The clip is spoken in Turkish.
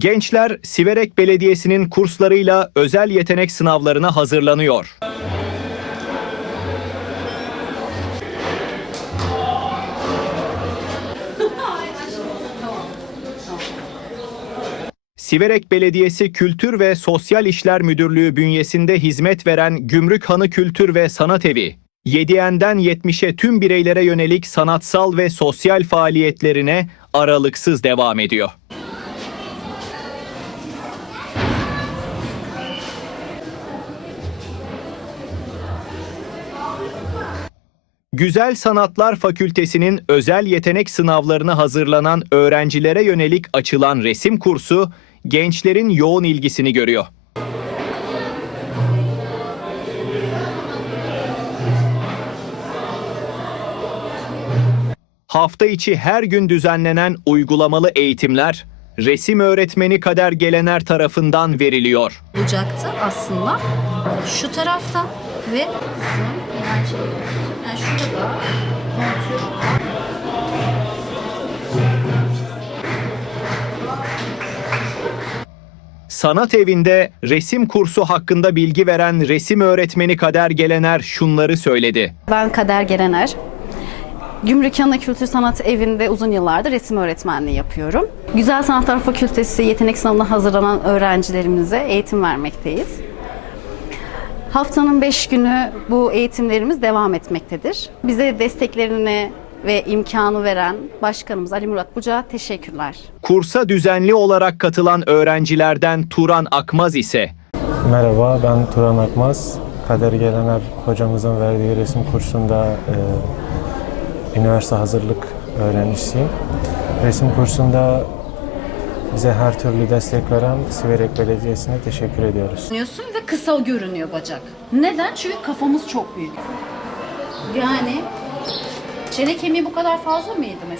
Gençler Siverek Belediyesi'nin kurslarıyla özel yetenek sınavlarına hazırlanıyor. Siverek Belediyesi Kültür ve Sosyal İşler Müdürlüğü bünyesinde hizmet veren Gümrükhanı Kültür ve Sanat Evi, 7'den 70'e tüm bireylere yönelik sanatsal ve sosyal faaliyetlerine aralıksız devam ediyor. Güzel Sanatlar Fakültesi'nin özel yetenek sınavlarına hazırlanan öğrencilere yönelik açılan resim kursu gençlerin yoğun ilgisini görüyor. Hafta içi her gün düzenlenen uygulamalı eğitimler resim öğretmeni Kader Gelener tarafından veriliyor. olacaktı aslında. Şu tarafta ve yani, şey, Sanat evinde resim kursu hakkında bilgi veren resim öğretmeni Kader Gelener şunları söyledi. Ben Kader Gelener. Gümrükhanı Kültür Sanat Evi'nde uzun yıllardır resim öğretmenliği yapıyorum. Güzel Sanatlar Fakültesi yetenek sınavına hazırlanan öğrencilerimize eğitim vermekteyiz. Haftanın 5 günü bu eğitimlerimiz devam etmektedir. Bize desteklerini ve imkanı veren Başkanımız Ali Murat Bucak'a teşekkürler. Kursa düzenli olarak katılan öğrencilerden Turan Akmaz ise Merhaba, ben Turan Akmaz. Kader Gelener hocamızın verdiği resim kursunda e, üniversite hazırlık öğrencisiyim. Resim kursunda bize her türlü destek veren Siverek Belediyesi'ne teşekkür ediyoruz. Görünüyorsun ve kısa görünüyor bacak. Neden? Çünkü kafamız çok büyük. Yani çene kemiği bu kadar fazla mıydı mesela?